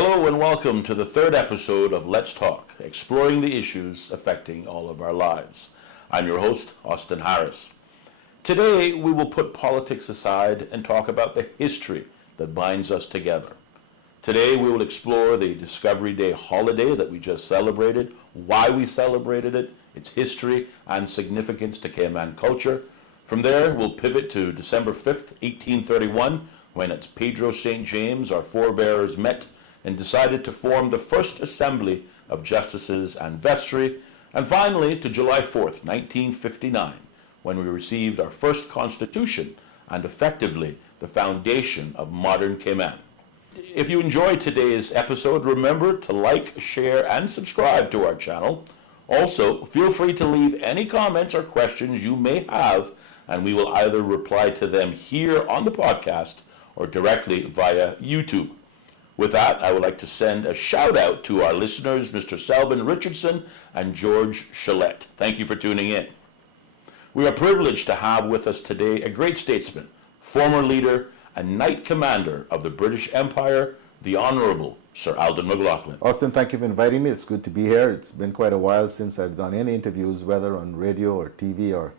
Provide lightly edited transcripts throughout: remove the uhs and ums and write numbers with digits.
Hello and welcome to the third episode of Let's Talk, exploring the issues affecting all of our lives. I'm your host, Austin Harris. Today we will put politics aside and talk about the history that binds us together. Today we will explore the Discovery Day holiday that we just celebrated, why we celebrated it, its history and significance to Cayman culture. From there we'll pivot to December 5th, 1831, when at Pedro St. James our forebears met and decided to form the first assembly of justices and vestry, and finally to July 4th, 1959, when we received our first constitution and effectively the foundation of modern Cayman. If you enjoyed today's episode, remember to like, share, and subscribe to our channel. Also, feel free to leave any comments or questions you may have, and we will either reply to them here on the podcast or directly via YouTube. With that, I would like to send a shout out to our listeners, Mr. Selvin Richardson and George Chalette. Thank you for tuning in. We are privileged to have with us today a great statesman, former leader, and Knight Commander of the British Empire, the Honorable Sir Alden McLaughlin. Austin, thank you for inviting me. It's good to be here. It's been quite a while since I've done any interviews, whether on radio or TV or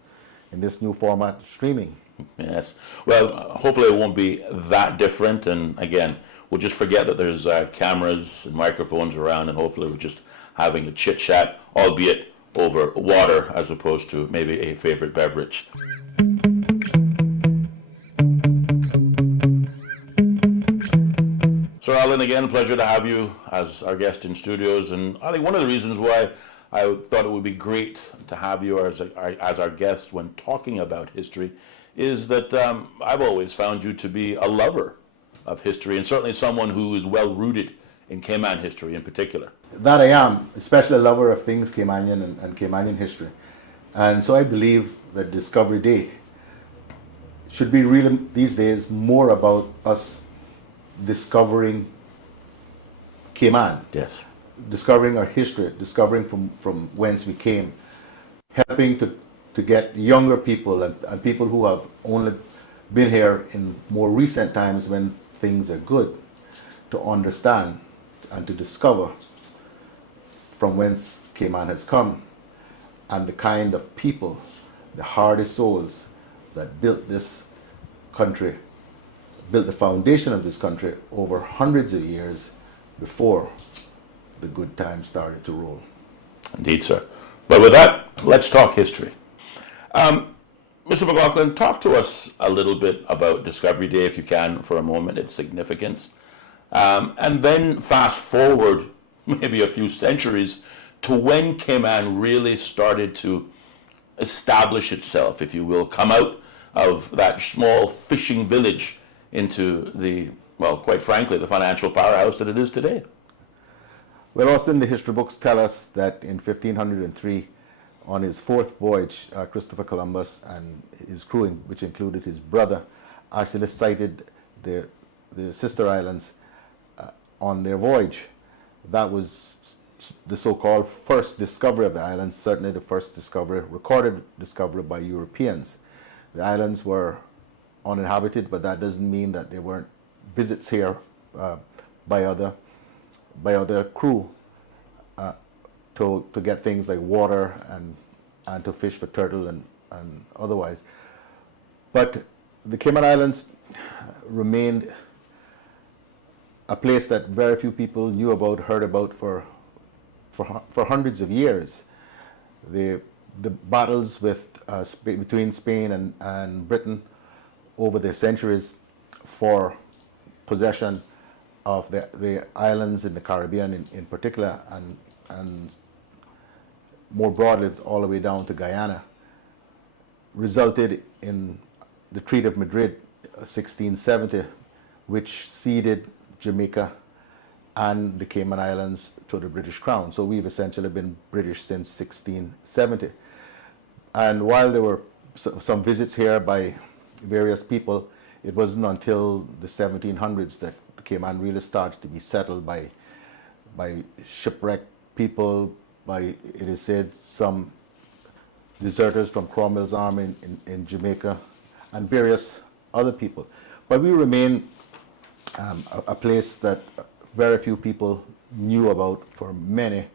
in this new format, streaming. Yes. Well, hopefully it won't be that different. And again, we'll just forget that there's cameras and microphones around, and hopefully we're just having a chit chat, albeit over water as opposed to maybe a favorite beverage. Sir Alden, again, pleasure to have you as our guest in studios. And I think one of the reasons why I thought it would be great to have you as our guest when talking about history is that I've always found you to be a lover of history, and certainly someone who is well rooted in Cayman history in particular. That I am, especially a lover of things Caymanian and Caymanian history. And so I believe that Discovery Day should be really, these days, more about us discovering Cayman. Yes. Discovering our history, discovering from whence we came, helping to get younger people and people who have only been here in more recent times when things are good, to understand and to discover from whence Cayman has come and the kind of people, the hardy souls that built this country, built the foundation of this country over hundreds of years before the good times started to roll. Indeed, sir. But with that, let's talk history. Mr. McLaughlin, talk to us a little bit about Discovery Day, if you can, for a moment, its significance. And then fast forward maybe a few centuries to when Cayman really started to establish itself, if you will, come out of that small fishing village into the, well, quite frankly, the financial powerhouse that it is today. Well, Austin, the history books tell us that in 1503, on his fourth voyage, Christopher Columbus and his crew, which included his brother, actually sighted the sister islands on their voyage. That was the so-called first discovery of the islands, certainly the first recorded discovery by Europeans. The islands were uninhabited, but that doesn't mean that there weren't visits here by other crew to get things like water and to fish for turtle and otherwise. But the Cayman Islands remained a place that very few people knew about, heard about for hundreds of years. The battles between Spain and Britain over the centuries for possession of the islands in the Caribbean in particular, and more broadly all the way down to Guyana, resulted in the Treaty of Madrid of 1670, which ceded Jamaica and the Cayman Islands to the British Crown. So we've essentially been British since 1670. And while there were some visits here by various people, it wasn't until the 1700s that the Cayman really started to be settled by shipwrecked people, by, it is said, some deserters from Cromwell's army in Jamaica, and various other people. But we remain a place that very few people knew about for many,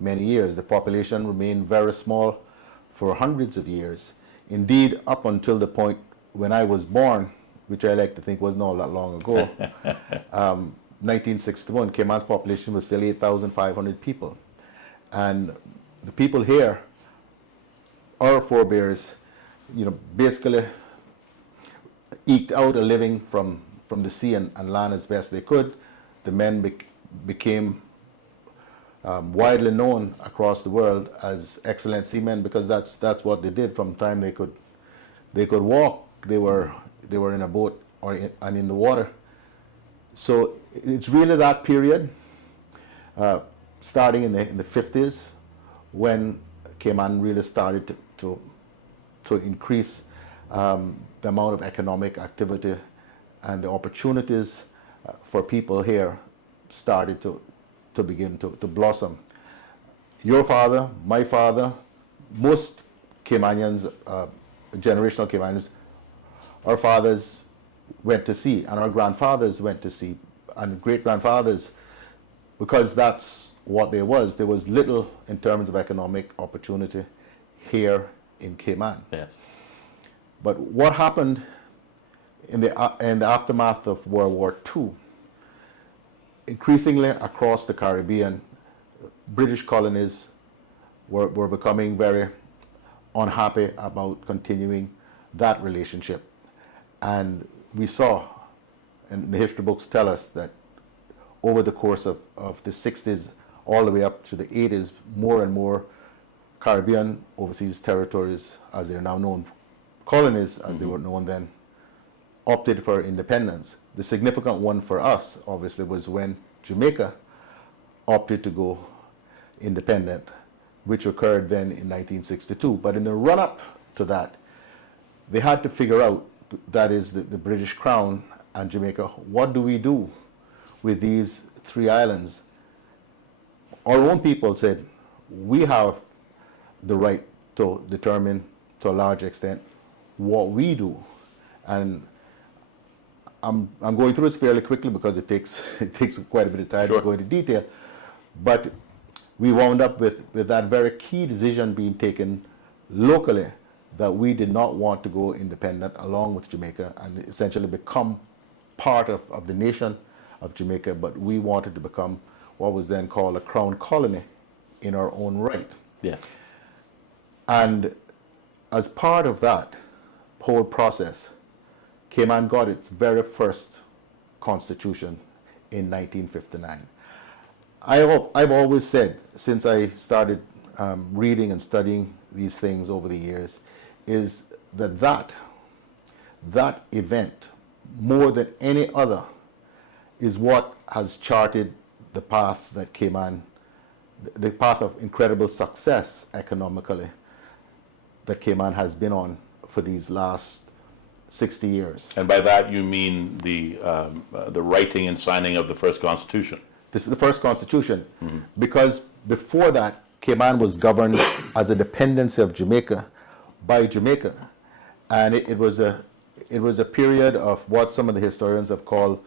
many years. The population remained very small for hundreds of years. Indeed, up until the point when I was born, which I like to think was not that long ago, 1961, Cayman's population was still 8,500 people. And the people here, our forebears, basically eked out a living from the sea and land as best they could. The men became widely known across the world as excellent seamen because that's what they did from the time they could walk. They were in a boat and in the water. So it's really that period, starting in the 50s, when Cayman really started to increase the amount of economic activity, and the opportunities for people here started to begin to blossom. Your father, my father, most Caymanians, generational Caymanians, our fathers went to sea, and our grandfathers went to sea, and great-grandfathers, because that's what there was. There was little in terms of economic opportunity here in Cayman. Yes. But what happened in the aftermath of World War II, increasingly across the Caribbean, British colonies were becoming very unhappy about continuing that relationship. And we saw, and the history books tell us, that over the course of the 60s all the way up to the 80s, more and more Caribbean overseas territories, as they're now known, colonies as they were known then, opted for independence. The significant one for us, obviously, was when Jamaica opted to go independent, which occurred then in 1962. But in the run-up to that, they had to figure out, that is the British Crown and Jamaica, what do we do with these three islands? Our own people said, we have the right to determine, to a large extent, what we do. And I'm going through this fairly quickly because it takes quite a bit of time to go into detail. But we wound up with that very key decision being taken locally, that we did not want to go independent along with Jamaica and essentially become part of the nation of Jamaica, but we wanted to become what was then called a crown colony in our own right. Yeah. And as part of that whole process, Cayman got its very first constitution in 1959. I've always said, since I started reading and studying these things over the years, is that event, more than any other, is what has charted the path that Cayman, the path of incredible success economically that Cayman has been on for these last 60 years. And by that you mean the writing and signing of the first constitution? This is the first constitution, because before that, Cayman was governed as a dependency of Jamaica by Jamaica, and it was a period of what some of the historians have called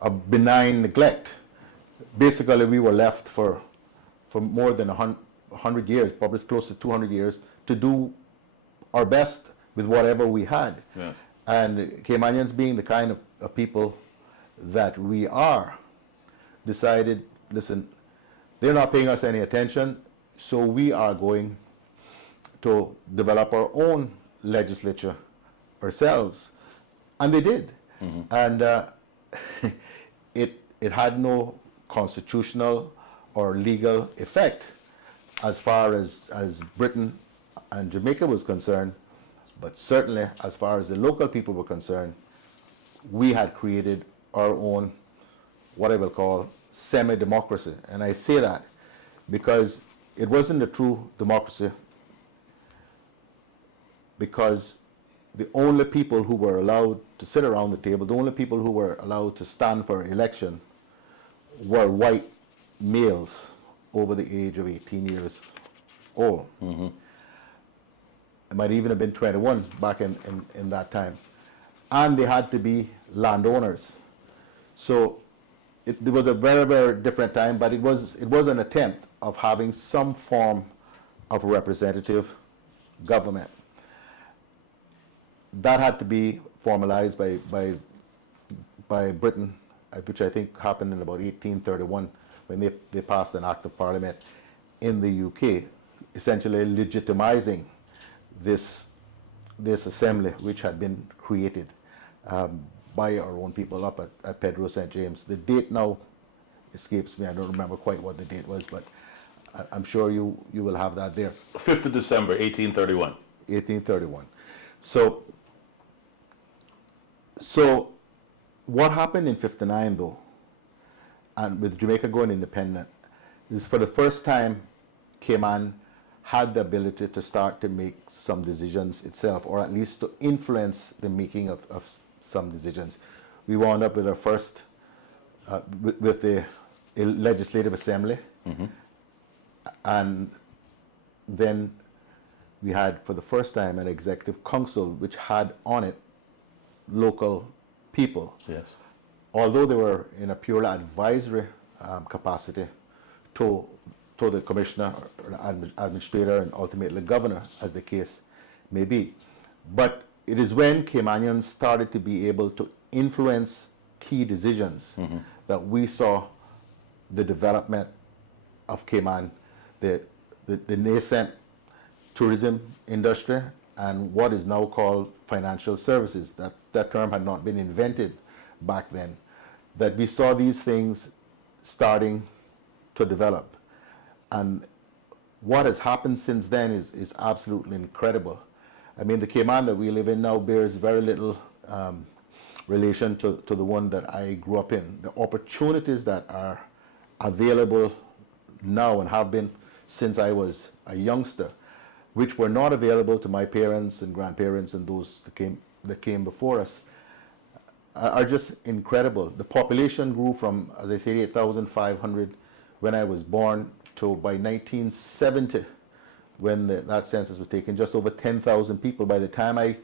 a benign neglect. Basically, we were left for more than 100 years, probably close to 200 years, to do our best with whatever we had. Yeah. And Caymanians, being the kind of people that we are, decided, listen, they're not paying us any attention, so we are going to develop our own legislature ourselves. And they did. And it had no constitutional or legal effect as far as Britain and Jamaica was concerned, but certainly as far as the local people were concerned, we had created our own, what I will call, semi-democracy. And I say that because it wasn't a true democracy, because the only people who were allowed to sit around the table, the only people who were allowed to stand for election were white males over the age of 18 years old. It might even have been 21 back in that time. And they had to be landowners. So it was a very, very different time, but it was an attempt of having some form of representative government. That had to be formalized by Britain, which I think happened in about 1831, when they passed an act of parliament in the UK, essentially legitimizing this assembly, which had been created by our own people up at Pedro St. James. The date now escapes me. I don't remember quite what the date was, but I'm sure you will have that there. 5th of December, 1831. 1831. So what happened in 59, though, and with Jamaica going independent, is for the first time Cayman had the ability to start to make some decisions itself, or at least to influence the making of some decisions. We wound up with our first, with the Legislative Assembly, and then we had, for the first time, an Executive Council which had on it local people. Yes. Although they were in a purely advisory capacity to the commissioner, or administrator, and ultimately governor, as the case may be. But it is when Caymanians started to be able to influence key decisions that we saw the development of Cayman, the nascent tourism industry, and what is now called financial services. That term had not been invented back then. That we saw these things starting to develop. And what has happened since then is absolutely incredible. I mean, the Cayman that we live in now bears very little relation to the one that I grew up in. The opportunities that are available now and have been since I was a youngster, which were not available to my parents and grandparents and those that came before us, are just incredible. The population grew from, as I said, 8,500 when I was born to, by 1970, when that census was taken, just over 10,000 people. By the time I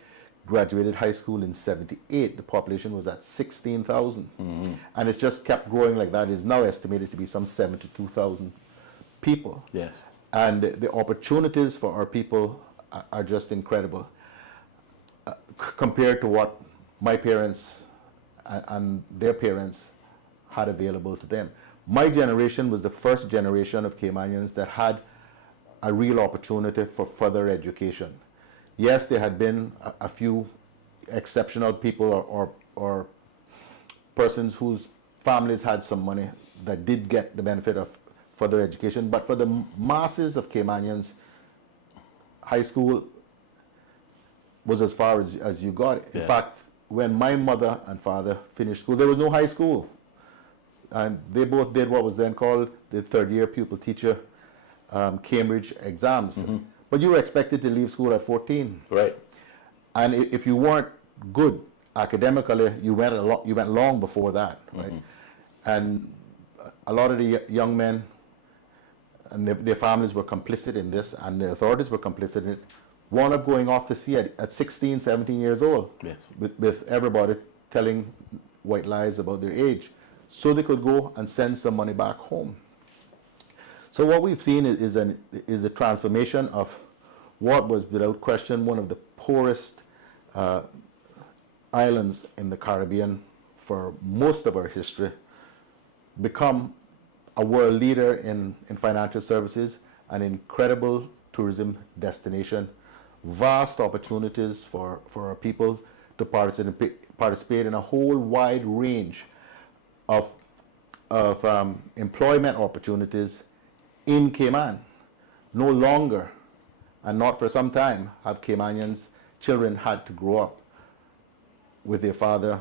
graduated high school in 78, the population was at 16,000. And it just kept growing like that. It is now estimated to be some 72,000 people. Yes. And the opportunities for our people are just incredible compared to what my parents and their parents had available to them. My generation was the first generation of Caymanians that had a real opportunity for further education. Yes, there had been a few exceptional people or persons whose families had some money that did get the benefit of further education, but for the masses of Caymanians, high school was as far as you got. In fact, when my mother and father finished school, there was no high school. And they both did what was then called the third-year pupil-teacher Cambridge exams. But you were expected to leave school at 14. Right. And if you weren't good academically, you went long before that, right? And a lot of the young men and their families were complicit in this, and the authorities were complicit in it, wound up going off to sea at 16, 17 years old, yes, with everybody telling white lies about their age, so they could go and send some money back home. So what we've seen is a transformation of what was, without question, one of the poorest islands in the Caribbean for most of our history, become a world leader in financial services, an incredible tourism destination, vast opportunities for our people to participate in a whole wide range of employment opportunities in Cayman. No longer, and not for some time, have Caymanians children had to grow up with their father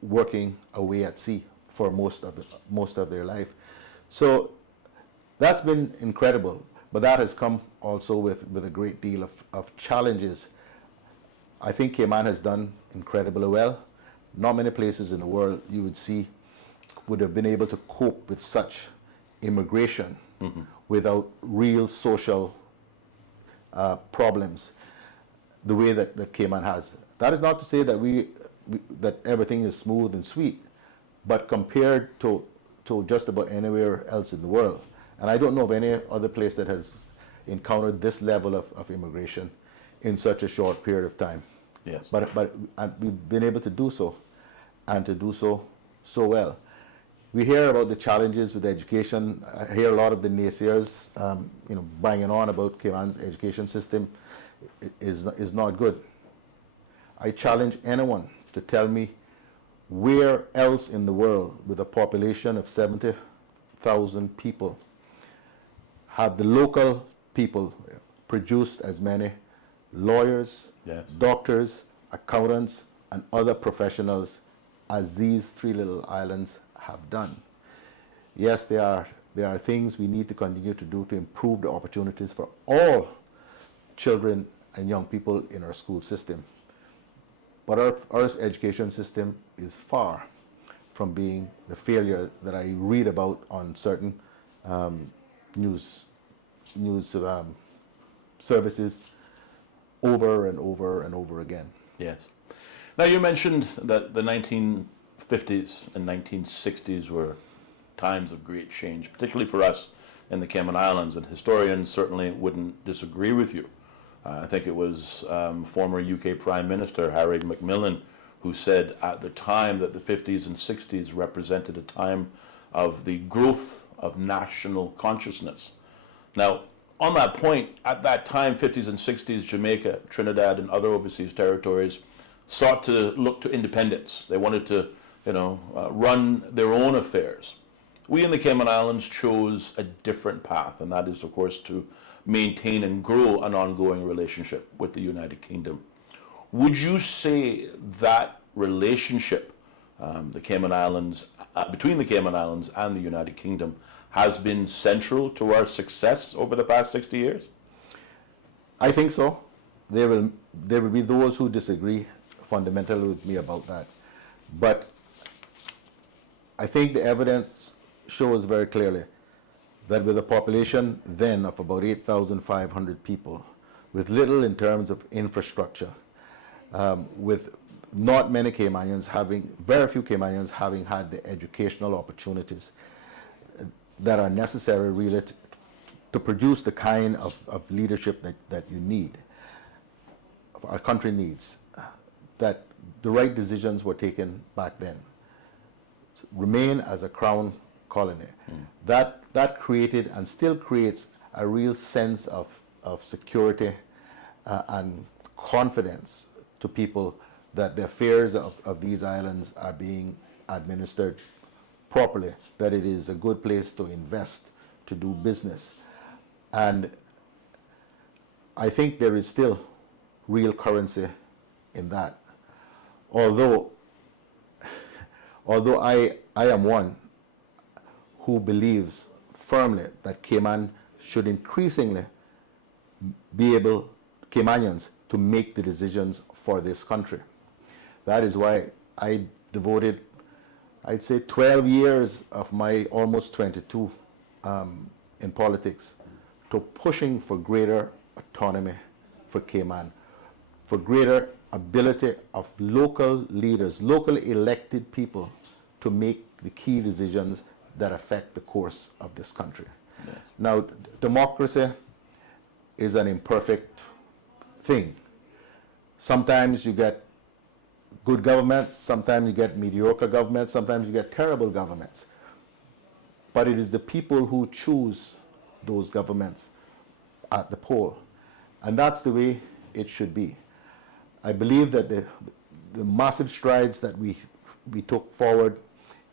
working away at sea for most of their life. So that's been incredible, but that has come also with a great deal of challenges. I think Cayman has done incredibly well. Not many places in the world you would have been able to cope with such immigration without real social problems the way that Cayman has. That is not to say that that everything is smooth and sweet, but compared to to just about anywhere else in the world. And I don't know of any other place that has encountered this level of immigration in such a short period of time. Yes. But we've been able to do so, and to do so well. We hear about the challenges with education. I hear a lot of the naysayers, banging on about Cayman's education system is not good. I challenge anyone to tell me where else in the world, with a population of 70,000 people, have the local people produced as many lawyers, Yes. doctors, accountants, and other professionals as these three little islands have done. Yes, there are things we need to continue to do to improve the opportunities for all children and young people in our school system. But our education system is far from being the failure that I read about on certain news services over and over and over again. Yes. Now, you mentioned that the 1950s and 1960s were times of great change, particularly for us in the Cayman Islands, and historians certainly wouldn't disagree with you. I think it was former UK Prime Minister Harry Macmillan who said at the time that the 50s and 60s represented a time of the growth of national consciousness. Now, on that point, at that time, 50s and 60s, Jamaica, Trinidad, and other overseas territories sought to look to independence. They wanted to, run their own affairs. We in the Cayman Islands chose a different path, and that is, of course, to maintain and grow an ongoing relationship with the United Kingdom. Would you say that relationship, the Cayman Islands, between the Cayman Islands and the United Kingdom, has been central to our success over the past 60 years? I think so. There will be those who disagree fundamentally with me about that. But I think the evidence shows very clearly that with a population then of about 8,500 people, with little in terms of infrastructure, with not many Caymanians very few Caymanians having had the educational opportunities that are necessary really to produce the kind of leadership that you need, our country needs, that the right decisions were taken back then. Remain as a crown colony. That created and still creates a real sense of security and confidence to people that the affairs of these islands are being administered properly, that it is a good place to invest, to do business. And I think there is still real currency in that. Although I am one who believes firmly that Cayman should increasingly be able, Caymanians, to make the decisions for this country. That is why I devoted, I'd say, 12 years of my almost 22 in politics to pushing for greater autonomy for Cayman, for greater ability of local leaders, local elected people, to make the key decisions that affect the course of this country. Yeah. Now, democracy is an imperfect thing. Sometimes you get good governments, sometimes you get mediocre governments, sometimes you get terrible governments. But it is the people who choose those governments at the poll. And that's the way it should be. I believe that the massive strides that we took forward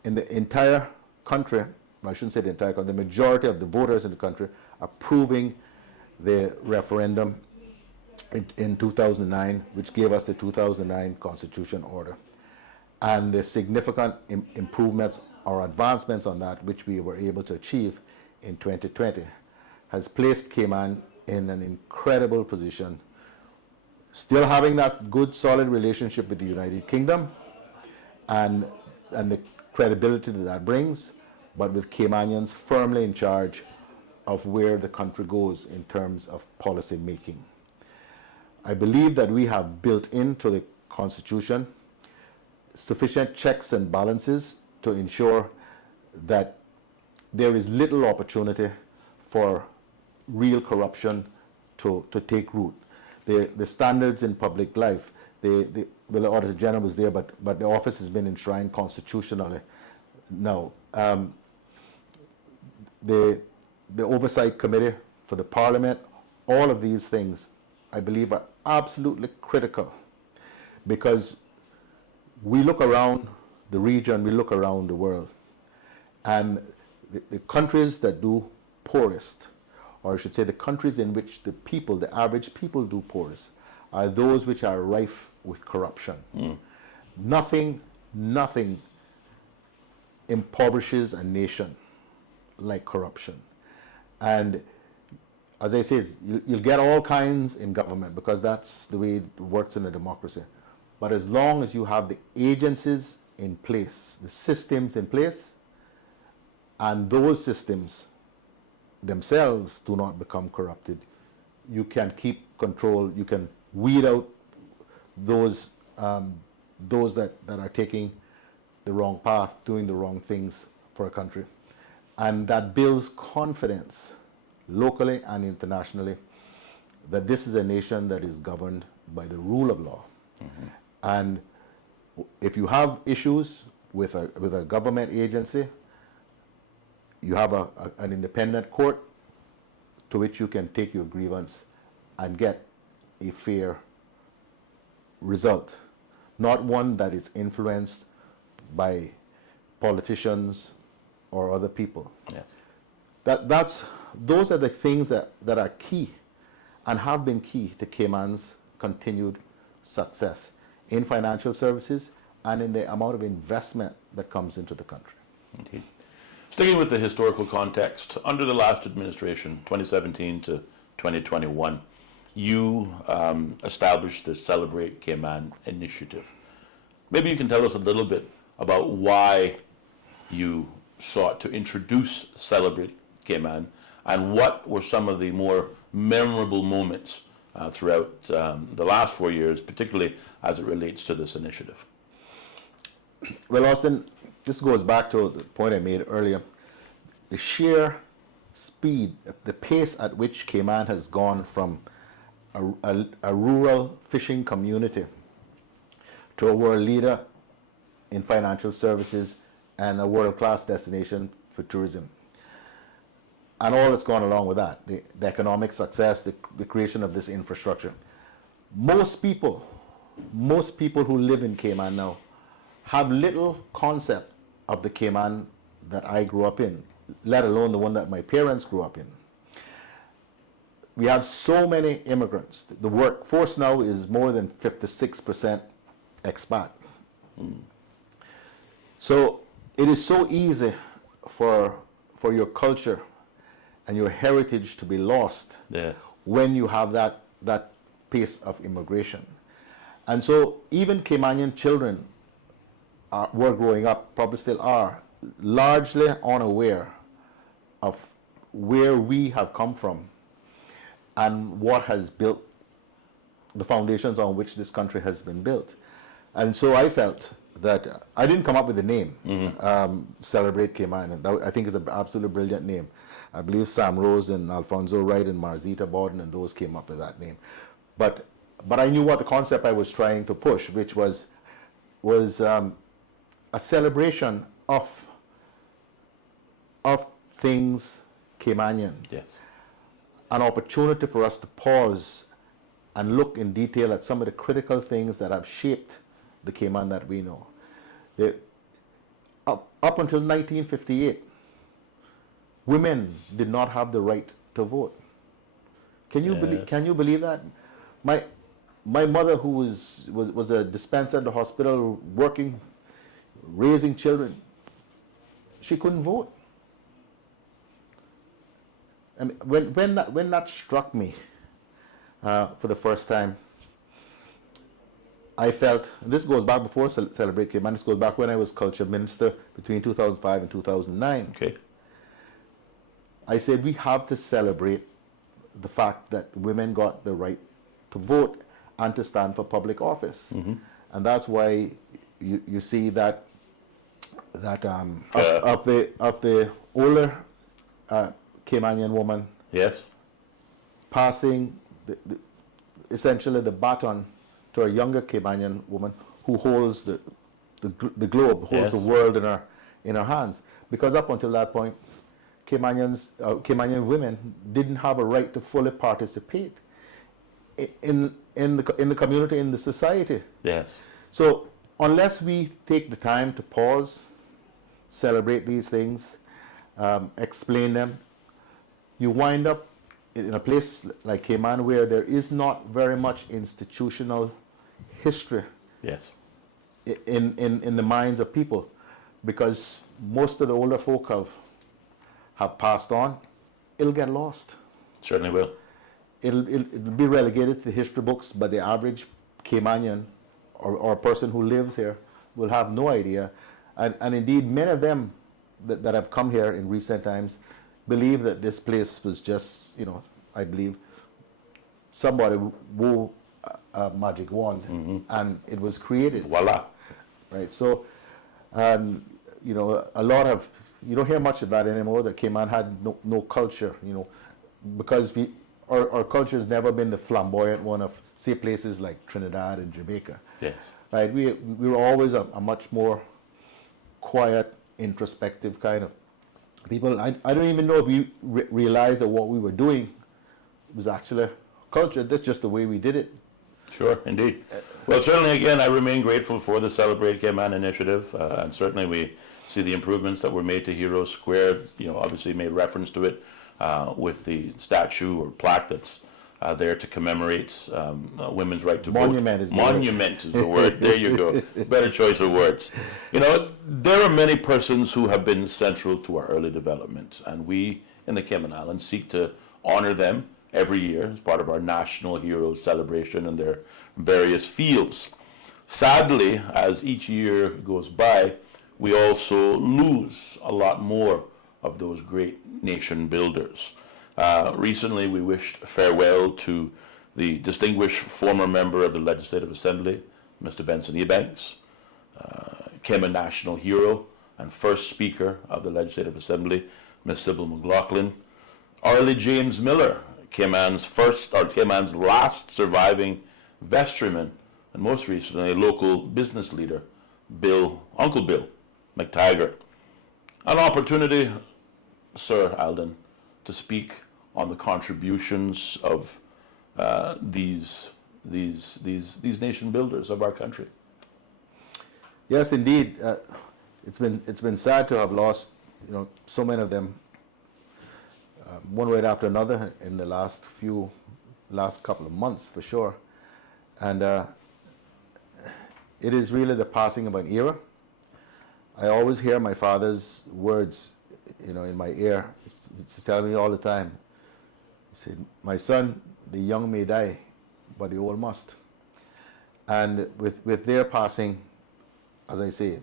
in the entire country, I shouldn't say the entire country, the majority of the voters in the country approving the referendum in 2009, which gave us the 2009 Constitution order, and the significant improvements or advancements on that which we were able to achieve in 2020 has placed Cayman in an incredible position, still having that good solid relationship with the United Kingdom and the credibility that brings, but with Caymanians firmly in charge of where the country goes in terms of policy making. I believe that we have built into the Constitution sufficient checks and balances to ensure that there is little opportunity for real corruption to take root. The standards in public life, well, the Auditor General was there, but the office has been enshrined constitutionally now. The Oversight Committee for the Parliament, all of these things, I believe, are absolutely critical, because we look around the region, we look around the world, and the countries that do poorest, or I should say the countries in which the people, the average people do poorest, are those which are rife with corruption. Nothing impoverishes a nation like corruption. And as I said, you'll get all kinds in government, because that's the way it works in a democracy. But as long as you have the agencies in place, the systems in place, and those systems themselves do not become corrupted, you can keep control, you can weed out those that are taking the wrong path, doing the wrong things for a country. And that builds confidence locally and internationally that this is a nation that is governed by the rule of law. And if you have issues with a government agency, you have an independent court to which you can take your grievance and get a fair result, not one that is influenced by politicians or other people. Yes. Those are the things that are key and have been key to Cayman's continued success in financial services and in the amount of investment that comes into the country. Indeed. Sticking with the historical context, under the last administration, 2017 to 2021, you established the Celebrate Cayman initiative. Maybe you can tell us a little bit about why you sought to introduce Celebrate Cayman, and what were some of the more memorable moments throughout the last 4 years, particularly as it relates to this initiative. Well, Austin, this goes back to the point I made earlier. The sheer speed, the pace at which Cayman has gone from a rural fishing community to a world leader in financial services and a world-class destination for tourism. And all that's gone along with that, the economic success, the creation of this infrastructure. Most people who live in Cayman now have little concept of the Cayman that I grew up in, let alone the one that my parents grew up in. We have so many immigrants. The workforce now is more than 56% expat. So it is so easy for your culture and your heritage to be lost. Yes. When you have that pace of immigration. And so even Caymanian children were growing up, probably still are, largely unaware of where we have come from and what has built the foundations on which this country has been built. And so I felt that I didn't come up with the name, Celebrate Cayman. I think it's an absolutely brilliant name. I believe Sam Rose and Alfonso Wright and Marzita Borden and those came up with that name. But I knew what the concept I was trying to push, which was a celebration of things Caymanian. Yes. An opportunity for us to pause and look in detail at some of the critical things that have shaped the Cayman that we know. Up until 1958, women did not have the right to vote. Can you believe that? My mother, who was a dispenser at the hospital, working, raising children, she couldn't vote. I mean, when that struck me for the first time, I felt, and this goes back before Celebrate Cayman, this goes back when I was culture minister between 2005 and 2009. Okay. I said we have to celebrate the fact that women got the right to vote and to stand for public office. And that's why you see that of the older Caymanian woman Yes. passing essentially the baton to a younger Caymanian woman who holds the globe, holds Yes. the world in her hands. Because up until that point, Caymanian women didn't have a right to fully participate in the community, in the society. Yes. So unless we take the time to pause, celebrate these things, explain them, you wind up in a place like Cayman where there is not very much institutional history Yes. in the minds of people, because most of the older folk have passed on. It'll get lost. Certainly will. It'll be relegated to history books, but the average Caymanian or person who lives here will have no idea. And indeed, many of them that have come here in recent times believe that this place was just, I believe, somebody wove a magic wand and it was created. Voila. Right. So, a lot of, you don't hear much of that anymore, that Cayman had no culture, because our culture has never been the flamboyant one of, say, places like Trinidad and Jamaica. Yes. Right. We were always a much more quiet, introspective kind of people. I don't even know if we realized that what we were doing was actually culture. That's just the way we did it. Sure, indeed. Well, certainly, again, I remain grateful for the Celebrate Cayman initiative, and certainly we see the improvements that were made to Hero Square. Obviously made reference to it with the statue or plaque that's there to commemorate women's right to Monument vote. is the word. Monument is the word. There you go. Better choice of words. There are many persons who have been central to our early development, and we in the Cayman Islands seek to honor them every year as part of our National Heroes celebration in their various fields. Sadly, as each year goes by, we also lose a lot more of those great nation builders. Recently, we wished farewell to the distinguished former member of the Legislative Assembly, Mr. Benson Ebanks, Cayman National Hero and first Speaker of the Legislative Assembly, Ms. Sybil McLaughlin, Arlie James Miller, Cayman's last surviving vestryman, and most recently, local business leader, Uncle Bill McTaggart. An opportunity, Sir Alden, to speak on the contributions of these nation builders of our country. Yes, indeed. It's been sad to have lost, so many of them, one right after another in the last couple of months, for sure. And it is really the passing of an era. I always hear my father's words, in my ear. He's telling me all the time. He said, "My son, the young may die, but the old must." And with their passing, as I say,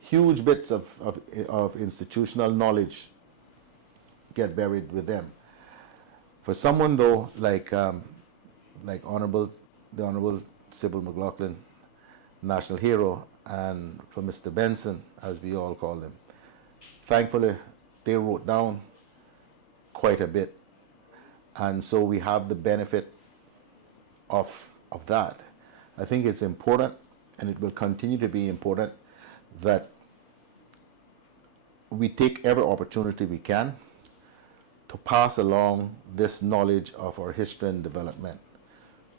huge bits of institutional knowledge get buried with them. For someone though, like the Honorable Sybil McLaughlin, National Hero, and for Mr. Benson, as we all call them, thankfully they wrote down quite a bit, and so we have the benefit of that. I think it's important, and it will continue to be important, that we take every opportunity we can to pass along this knowledge of our history and development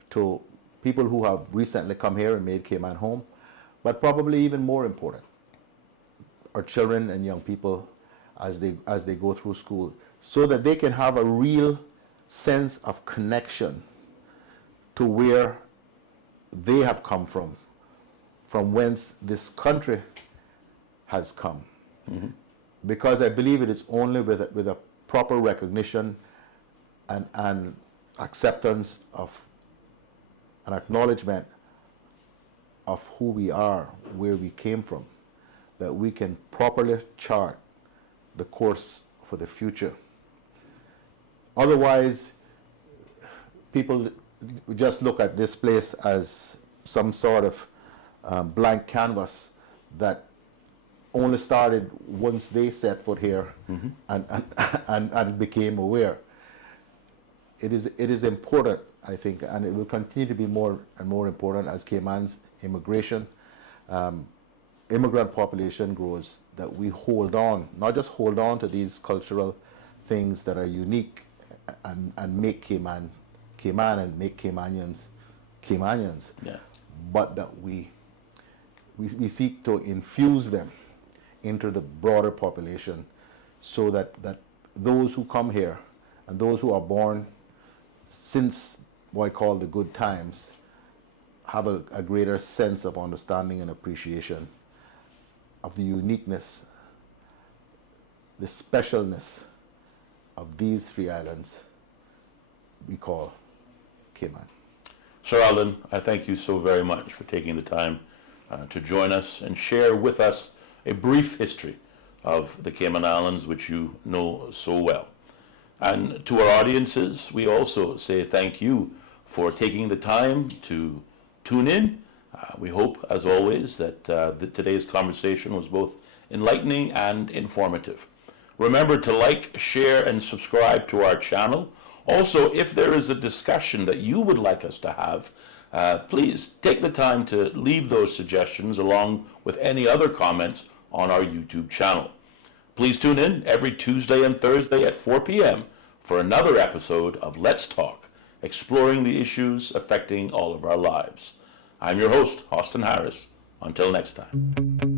to people who have recently come here and made Cayman home, but probably even more important, our children and young people as they go through school, so that they can have a real sense of connection to where they have come from whence this country has come. Mm-hmm. Because I believe it is only with a proper recognition and acceptance of an acknowledgement of who we are, where we came from, that we can properly chart the course for the future. Otherwise, people just look at this place as some sort of blank canvas that only started once they set foot here and became aware. It is important, I think, and it will continue to be more and more important as Cayman's immigrant population grows, that we hold on, not just hold on to these cultural things that are unique and make Cayman and make Caymanians, Yeah. but that we seek to infuse them into the broader population, so that those who come here and those who are born since what I call the good times have a greater sense of understanding and appreciation of the uniqueness, the specialness of these three islands we call Cayman. Sir Alden, I thank you so very much for taking the time to join us and share with us a brief history of the Cayman Islands, which you know so well. And to our audiences, we also say thank you for taking the time to tune in. We hope, as always, that today's conversation was both enlightening and informative. Remember to like, share, and subscribe to our channel. Also, if there is a discussion that you would like us to have, please take the time to leave those suggestions along with any other comments on our YouTube channel. Please tune in every Tuesday and Thursday at 4 p.m. for another episode of Let's Talk, exploring the issues affecting all of our lives. I'm your host, Austin Harris. Until next time.